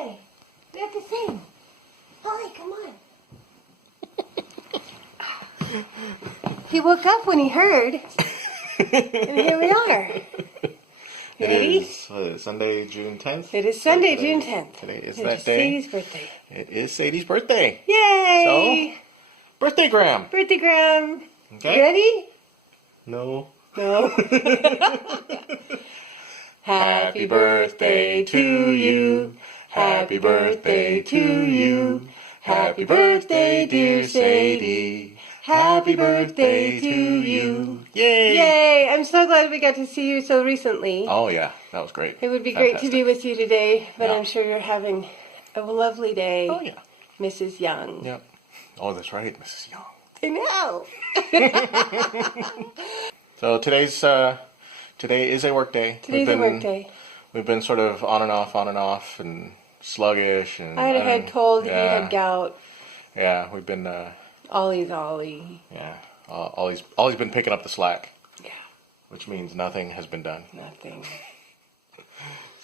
birthday. We have to sing. Polly, come on. He woke up when he heard. And here we are. You ready? It is Sunday, June 10th. It is Sunday, June 10th. Today is It that is day. Sadie's birthday. It is Sadie's birthday. Yay! So, birthday gram. Birthday gram. Okay. You ready? No. No. Happy birthday to you. Happy birthday to you. Happy birthday, dear Sadie. Happy birthday to you. Yay! Yay! I'm so glad we got to see you so recently. Oh yeah, that was great. It would be great to be with you today, but Yeah. I'm sure you're having a lovely day. Oh yeah. Mrs. Young. Yep. Oh, that's right, Mrs. Young. I know. So today is a work day. Today's a work day. We've been sort of on and off, and sluggish. And I had a head cold. Yeah. You had gout. Yeah, we've been. Ollie's Ollie. Yeah, Ollie's been picking up the slack. Yeah. Which means nothing has been done. Nothing.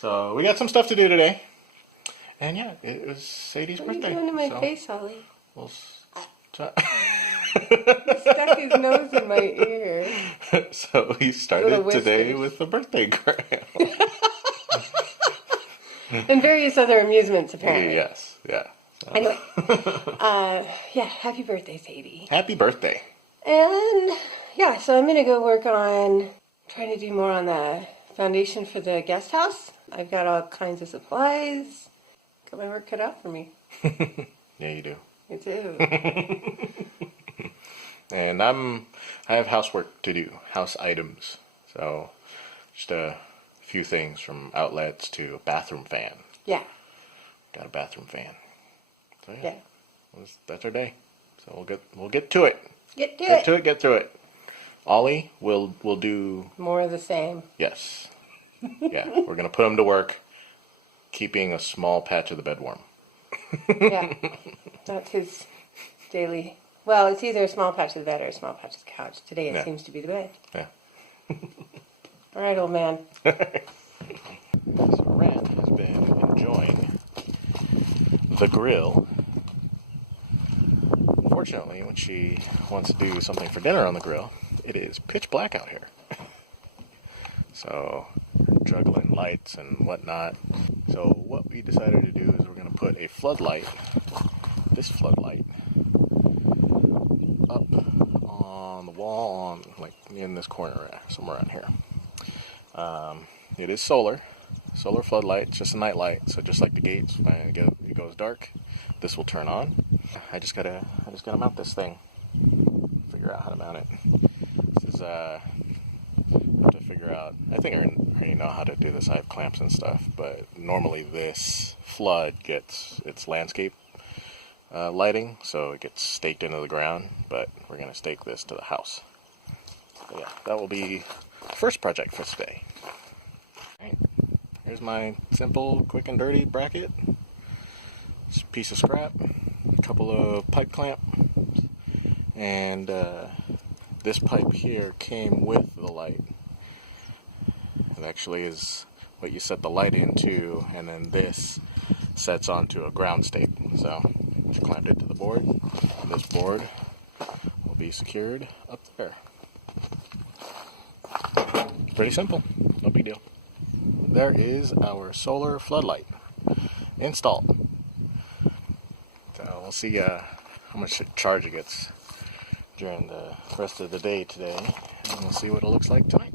So we got some stuff to do today. And yeah, it was Sadie's What are you birthday. doing to my face, Ollie? We'll He stuck his nose in my ear. So he started today with the birthday gram. And various other amusements, apparently. Yes, yeah. So. Anyway, yeah, happy birthday, Sadie. Happy birthday. And yeah, so I'm going to go work on trying to do more on the foundation for the guest house. I've got all kinds of supplies. Got my work cut out for me. Yeah, you do. I do. And I have housework to do, house items. So just a few things from outlets to a bathroom fan. Yeah. Got a bathroom fan. So Yeah. That's our day. So we'll get to it. Get Get through it. Ollie will do more of the same. Yes. Yeah, we're gonna put him to work, keeping a small patch of the bed warm. Yeah. That's his daily. Well, it's either a small patch of the bed or a small patch of the couch. Today it seems to be the bed. Yeah. All right, old man. So Ren has been enjoying the grill. Unfortunately, when she wants to do something for dinner on the grill, it is pitch black out here. So, juggling lights and whatnot. So what we decided to do is we're going to put a floodlight, this floodlight, up on the wall like in this corner, somewhere around here. It is solar floodlight, just a night light. So just like the gates, when it goes dark, this will turn on. I just gotta mount this thing. Figure out how to mount it. This is I have to figure out. I think I already know how to do this. I have clamps and stuff, but normally this flood gets its landscape lighting, so it gets staked into the ground. But we're gonna stake this to the house. So yeah, that will be the first project for today. Right. Here's my simple, quick and dirty bracket. Just a piece of scrap, a couple of pipe clamps, and this pipe here came with the light. It actually is what you set the light into, and then this sets onto a ground stake. So just clamped it to the board. This board will be secured up there. Pretty simple, no big deal. There is our solar floodlight installed. So we'll see how much charge it gets during the rest of the day today, and we'll see what it looks like tonight.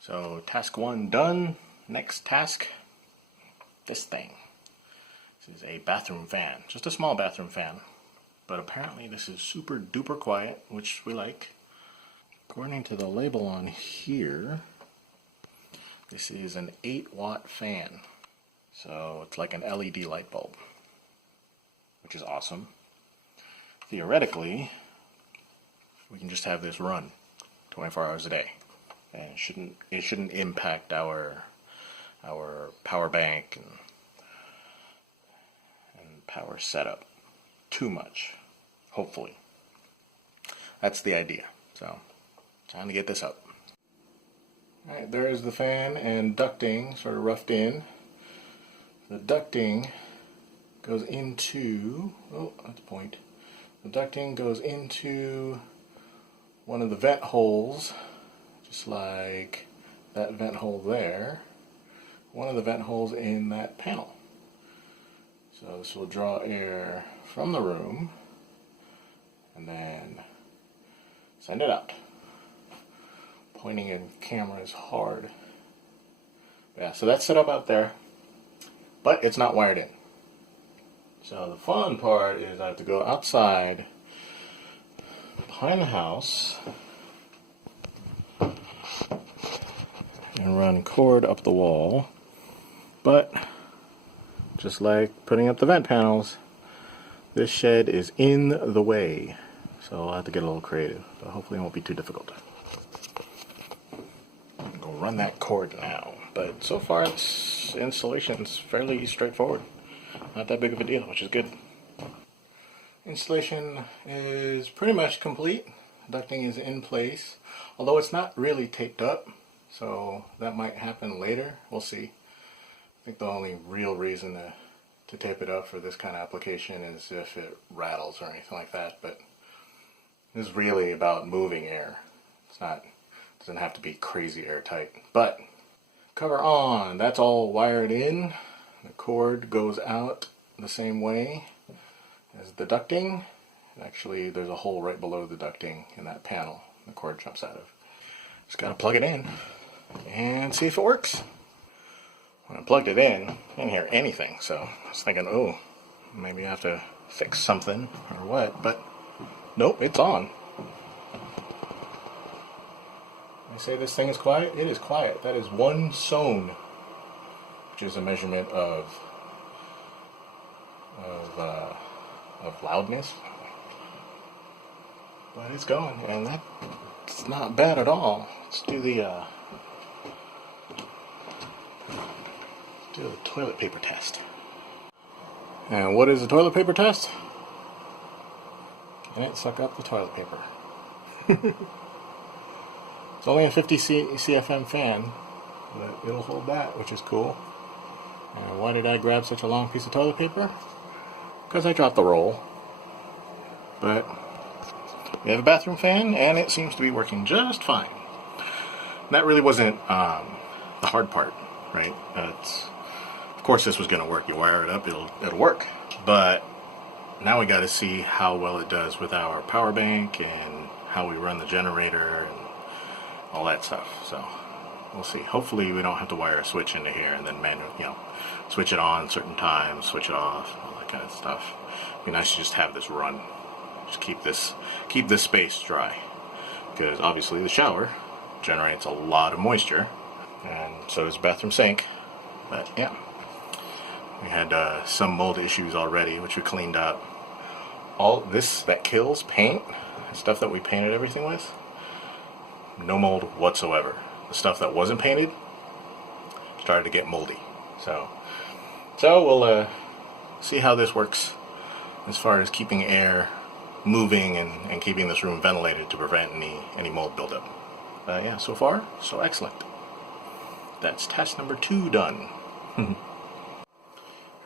So task 1 done. Next task, this thing. This is a bathroom fan, just a small bathroom fan, but apparently this is super duper quiet, which we like. According to the label on here, this is an 8-watt fan. So it's like an LED light bulb, which is awesome. Theoretically, we can just have this run 24 hours a day, and it shouldn't impact our power bank and power setup too much. Hopefully, that's the idea. So, time to get this up. Alright, there is the fan and ducting sort of roughed in. the ducting goes into, oh, that's a point. The ducting goes into one of the vent holes, just like that vent hole there. One of the vent holes in that panel. So this will draw air from the room and then send it out. Pointing in camera is hard. Yeah, so that's set up out there, but it's not wired in. So the fun part is I have to go outside behind the house and run cord up the wall. But just like putting up the vent panels, this shed is in the way. So I'll have to get a little creative, but hopefully it won't be too difficult. I'm going to run that cord now. But so far, its installation is fairly straightforward. Not that big of a deal, which is good. Installation is pretty much complete. Ducting is in place, although it's not really taped up, so that might happen later. We'll see. I think the only real reason to tape it up for this kind of application is if it rattles or anything like that, but this is really about moving air. It's not, it doesn't have to be crazy airtight. But cover on, that's all wired in. The cord goes out the same way as the ducting. Actually, there's a hole right below the ducting in that panel the cord jumps out of. Just gotta plug it in and see if it works. When I plugged it in, I didn't hear anything, so I was thinking, oh, maybe I have to fix something or what, but nope, it's on. I say this thing is quiet. It is quiet. That is 1 sone, which is a measurement of loudness. But it's going, and that's not bad at all. Let's do the toilet paper test. And what is the toilet paper test? Can it suck up the toilet paper? It's only a 50 CFM fan, but it'll hold that, which is cool. And why did I grab such a long piece of toilet paper? Because I dropped the roll. But we have a bathroom fan, and it seems to be working just fine. That really wasn't the hard part, right? Of course this was going to work. You wire it up, it'll work. But now we got to see how well it does with our power bank and how we run the generator and all that stuff. So we'll see. Hopefully we don't have to wire a switch into here and then manually, switch it on certain times, switch it off, all that kind of stuff. It'd be nice to just have this run. Just keep this space dry, because obviously the shower generates a lot of moisture, and so does the bathroom sink. But yeah, we had some mold issues already, which we cleaned up. All this that kills paint, stuff that we painted everything with, no mold whatsoever. The stuff that wasn't painted started to get moldy. So we'll see how this works as far as keeping air moving and keeping this room ventilated to prevent any mold buildup. Yeah, so far, so excellent. That's task number 2 done.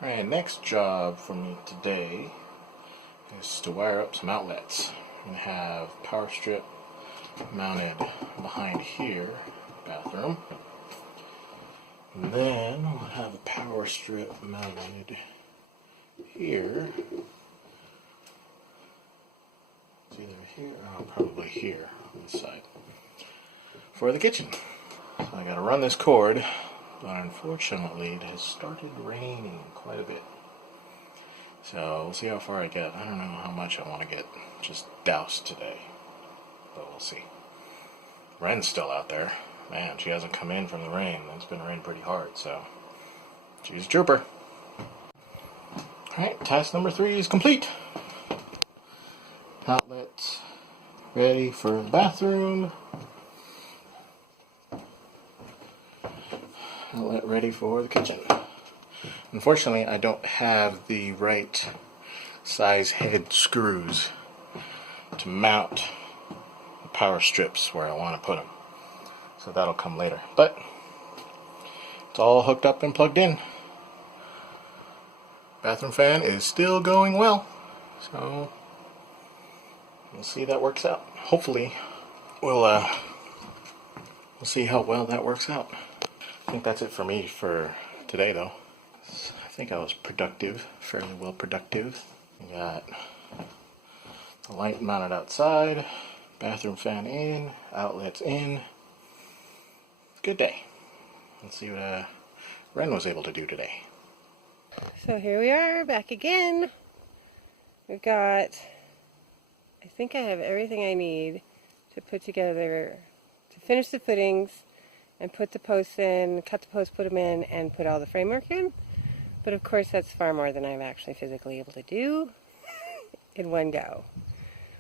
Alright, next job for me today is to wire up some outlets. I'm going to have power strip mounted behind here, bathroom. And then we'll have a power strip mounted here. It's either here, probably here on this side, for the kitchen. So I gotta run this cord, but unfortunately it has started raining quite a bit. So we'll see how far I get. I don't know how much I want to get just doused today, but we'll see. Ren's still out there. Man, she hasn't come in from the rain. It's been raining pretty hard, so she's a trooper. Alright, task number 3 is complete. Outlets ready for the bathroom. Outlet ready for the kitchen. Unfortunately, I don't have the right size head screws to mount the power strips where I want to put them. So that'll come later. But it's all hooked up and plugged in. Bathroom fan is still going well. So we'll see if that works out. Hopefully we'll see how well that works out. I think that's it for me for today though. I think I was productive, fairly well productive. We got the light mounted outside, bathroom fan in, outlets in. Good day. Let's see what Ren was able to do today. So here we are, back again. We've got, I think I have everything I need to put together, to finish the footings and put the posts in, cut the posts, put them in, and put all the framework in. But of course that's far more than I'm actually physically able to do in one go.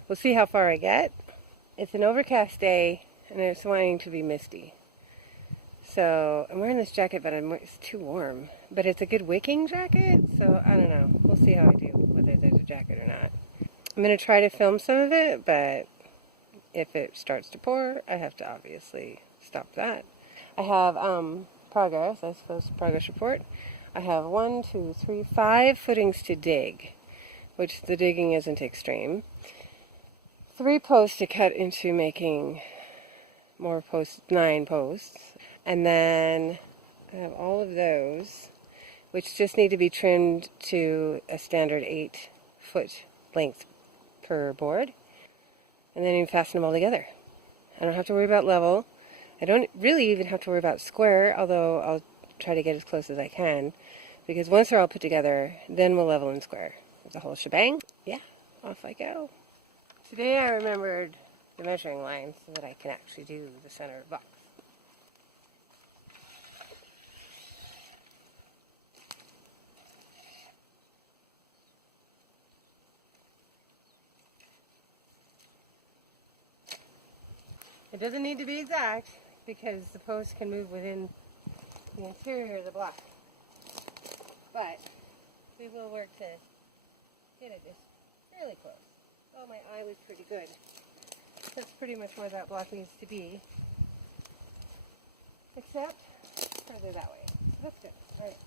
We'll see how far I get. It's an overcast day and it's wanting to be misty. So I'm wearing this jacket, but it's too warm. But it's a good wicking jacket, so I don't know. We'll see how I do, whether there's a jacket or not. I'm going to try to film some of it, but if it starts to pour, I have to obviously stop that. I have progress, I suppose, progress report. I have 5 footings to dig, which the digging isn't extreme. 3 posts to cut into making more posts, 9 posts. And then I have all of those, which just need to be trimmed to a standard 8-foot length per board. And then you fasten them all together. I don't have to worry about level. I don't really even have to worry about square, although I'll try to get as close as I can. Because once they're all put together, then we'll level and square. The whole shebang. Yeah, off I go. Today I remembered the measuring line so that I can actually do the center of the box. It doesn't need to be exact because the post can move within the interior of the block. But we will work to get it just fairly close. Oh, my eye was pretty good. That's pretty much where that block needs to be. Except further that way. So that's good. All right.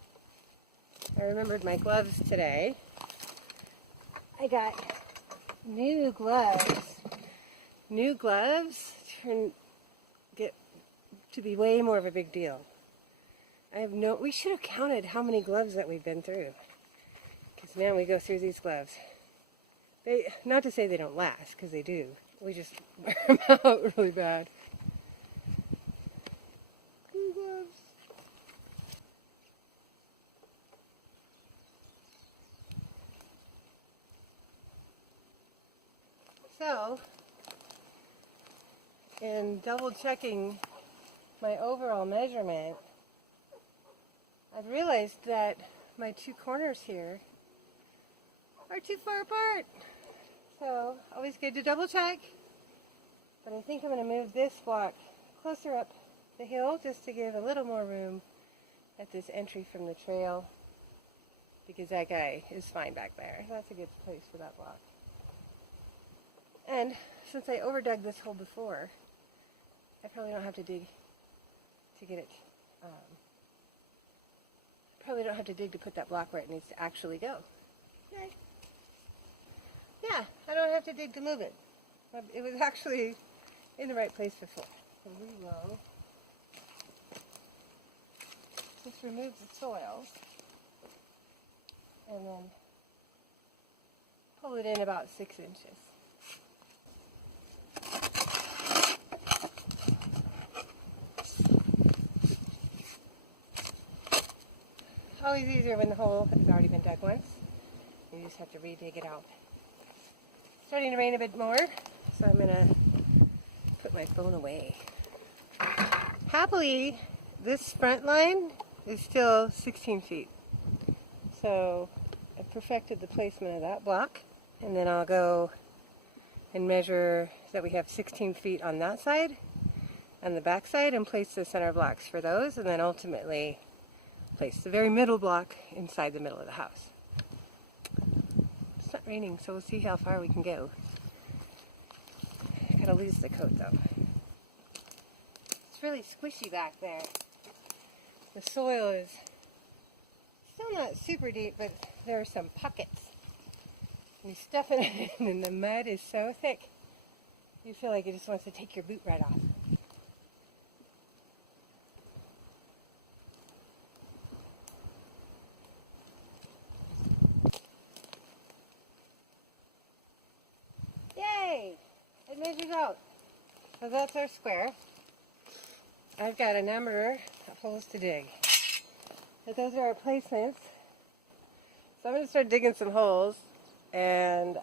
I remembered my gloves today. I got new gloves. New gloves get to be way more of a big deal. We should have counted how many gloves that we've been through. Because, man, we go through these gloves. Not to say they don't last, because they do. We just wear them out really bad. New gloves. So, in double checking my overall measurement, I've realized that my 2 corners here are too far apart. So, always good to double check. But I think I'm going to move this block closer up the hill just to give a little more room at this entry from the trail. Because that guy is fine back there. That's a good place for that block. And since I overdug this hole before, I probably don't have to dig to get it. Probably don't have to dig to put that block where it needs to actually go. Okay. Yeah, I don't have to dig to move it. It was actually in the right place before. So we will just remove the soil and then pull it in about 6 inches. Always easier when the hole has already been dug once. You just have to re-dig it out. It's starting to rain a bit more, so I'm going to put my phone away. Happily, this front line is still 16 feet. So I perfected the placement of that block. And then I'll go and measure that we have 16 feet on that side and the back side and place the center blocks for those, and then ultimately place the very middle block inside the middle of the house. It's not raining, so we'll see how far we can go. Gotta lose the coat though. It's really squishy back there. The soil is still not super deep, but there are some pockets. And you stuff it in and the mud is so thick, you feel like it just wants to take your boot right off. Yay! It measures out. So that's our square. I've got a number of holes to dig. But those are our placements. So I'm going to start digging some holes. And,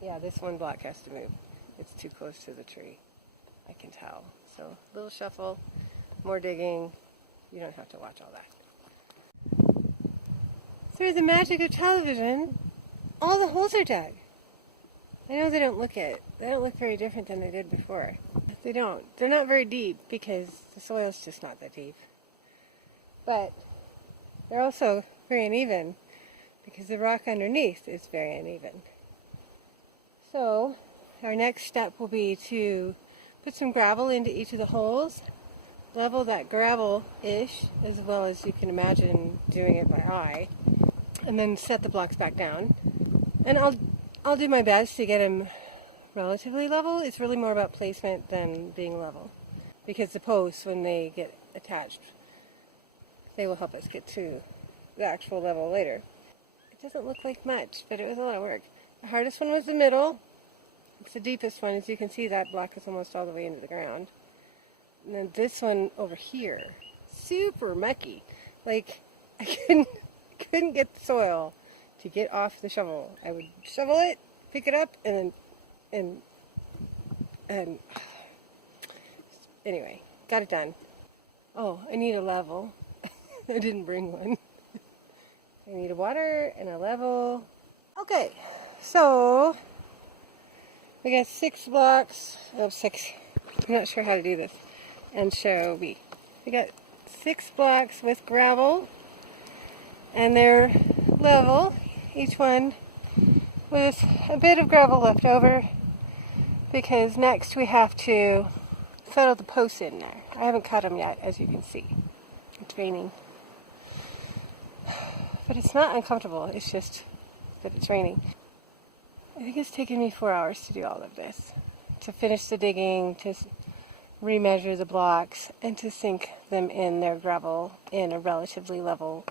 yeah, this one block has to move. It's too close to the tree. I can tell. So a little shuffle, more digging. You don't have to watch all that. Through the magic of television, all the holes are dug. I know they don't look very different than they did before. They don't. They're not very deep because the soil's just not that deep. But they're also very uneven because the rock underneath is very uneven. So our next step will be to put some gravel into each of the holes, level that gravel-ish as well as you can imagine doing it by eye, and then set the blocks back down. And I'll do my best to get them relatively level. It's really more about placement than being level, because the posts, when they get attached, they will help us get to the actual level later. It doesn't look like much, but it was a lot of work. The hardest one was the middle. It's the deepest one. As you can see, that block is almost all the way into the ground. And then this one over here, super mucky. Like, I couldn't get the soil to get off the shovel. I would shovel it, pick it up, and anyway, got it done. Oh, I need a level. I didn't bring one. I need a water and a level. Okay, so we got 6 blocks. Oh, 6. I'm not sure how to do this. And so we got 6 blocks with gravel, and they're level, each one with a bit of gravel left over, because next we have to settle the posts in there. I haven't cut them yet, as you can see. It's raining. But it's not uncomfortable, it's just that it's raining. I think it's taken me 4 hours to do all of this. To finish the digging, to remeasure the blocks, and to sink them in their gravel in a relatively level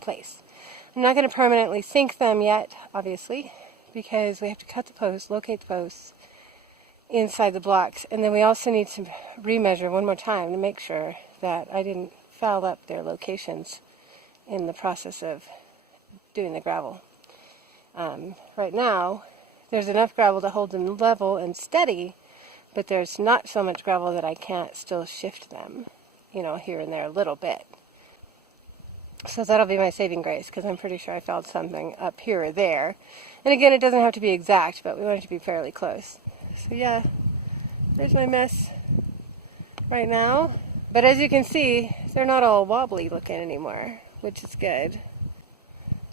place. I'm not going to permanently sink them yet, obviously, because we have to cut the posts, locate the posts inside the blocks, and then we also need to remeasure one more time to make sure that I didn't foul up their locations in the process of doing the gravel. Right now, there's enough gravel to hold them level and steady, but there's not so much gravel that I can't still shift them, here and there a little bit. So that'll be my saving grace, because I'm pretty sure I found something up here or there. And again, it doesn't have to be exact, but we want it to be fairly close. So yeah, there's my mess right now. But as you can see, they're not all wobbly looking anymore, which is good.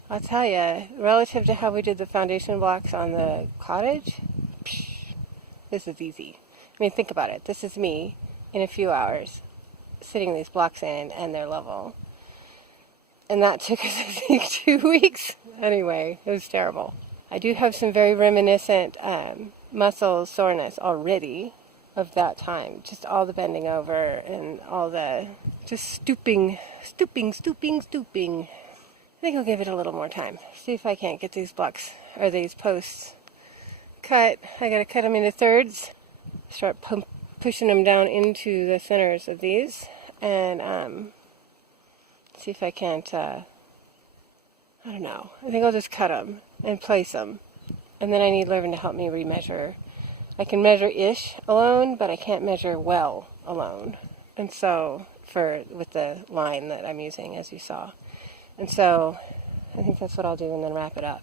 I'll tell you, relative to how we did the foundation blocks on the cottage, this is easy. I mean, think about it. This is me in a few hours sitting these blocks in, and they're level. And that took us, I think, 2 weeks. Anyway, it was terrible. I do have some very reminiscent muscle soreness already of that time. Just all the bending over and all the just stooping. I think I'll give it a little more time. See if I can't get these blocks or these posts cut. I gotta cut them into thirds. Start pushing them down into the centers of these, and see if I can't. I don't know. I think I'll just cut them and place them, and then I need Levin to help me remeasure. I can measure-ish alone, but I can't measure well alone, and so with the line that I'm using, as you saw. And so I think that's what I'll do, and then wrap it up.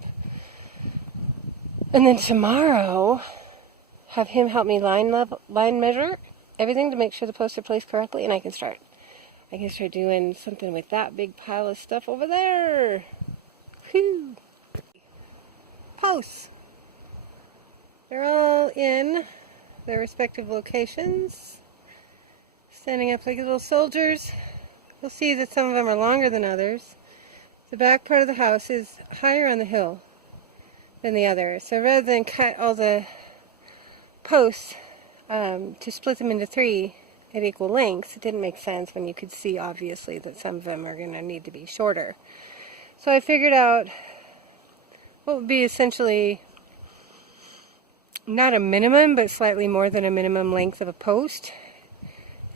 And then tomorrow, have him help me line measure everything to make sure the posts are placed correctly, and I can start doing something with that big pile of stuff over there. Whew. Posts. They're all in their respective locations, standing up like little soldiers you'll see that some of them are longer than others. The back part of the house is higher on the hill than the other. So rather than cut all the posts to split them into 3 at equal lengths, it didn't make sense when you could see obviously that some of them are going to need to be shorter. So I figured out what would be essentially not a minimum, but slightly more than a minimum length of a post.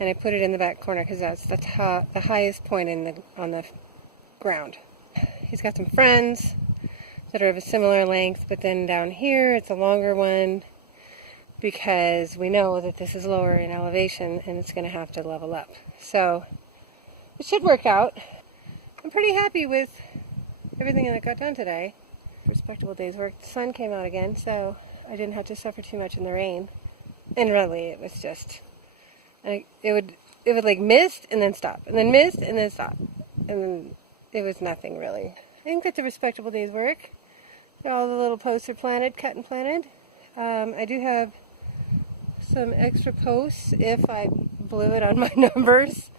And I put it in the back corner because that's the highest point on the ground. He's got some friends that are of a similar length, but then down here it's a longer one because we know that this is lower in elevation and it's going to have to level up. So it should work out. I'm pretty happy with everything that got done today. Respectable day's work. The sun came out again, so I didn't have to suffer too much in the rain. And really, it was just, it would like mist and then stop, and then mist and then stop, and then it was nothing really. I think that's a respectable day's work. All the little posts are planted, cut and planted. I do have some extra posts. If I blew it on my numbers,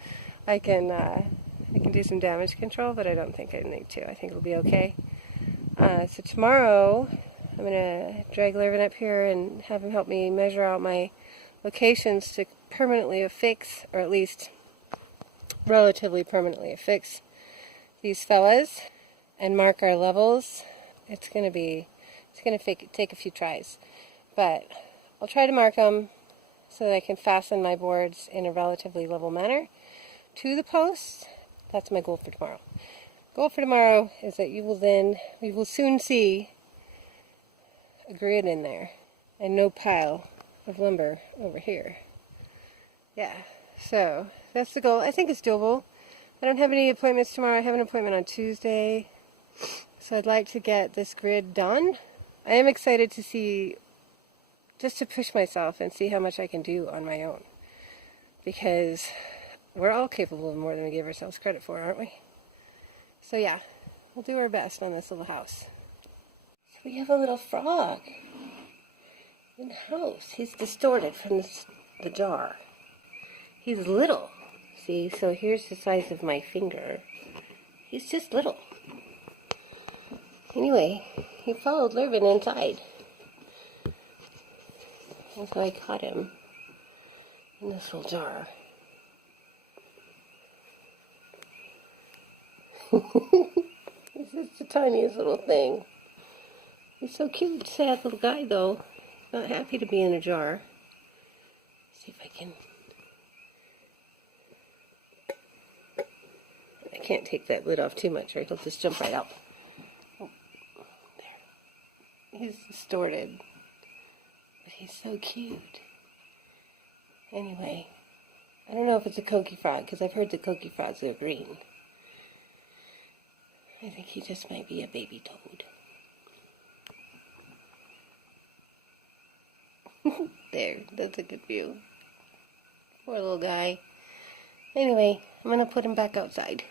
I can do some damage control, but I don't think I need to. I think it'll be okay. So tomorrow, I'm going to drag Lurvin up here and have him help me measure out my locations to permanently affix, or at least relatively permanently affix, these fellas and mark our levels. It's going to take a few tries, but I'll try to mark them so that I can fasten my boards in a relatively level manner to the posts. That's my goal for tomorrow. Goal for tomorrow is that we will soon see a grid in there and no pile of lumber over here. Yeah, so that's the goal. I think it's doable. I don't have any appointments tomorrow. I have an appointment on Tuesday, so I'd like to get this grid done. I am excited to see, just to push myself and see how much I can do on my own, because we're all capable of more than we give ourselves credit for, aren't we? So yeah, we'll do our best on this little house. So we have a little frog in the house. He's distorted from the jar. He's little. See, so here's the size of my finger. He's just little. Anyway, he followed Lurvin inside. And so I caught him in this little jar. He's just the tiniest little thing. He's so cute, sad little guy though. Not happy to be in a jar. See if I can. I can't take that lid off too much or he'll just jump right out. Oh, there. He's distorted. But he's so cute. Anyway, I don't know if it's a coqui frog because I've heard the coqui frogs are green. I think he just might be a baby toad. There, that's a good view. Poor little guy. Anyway, I'm going to put him back outside.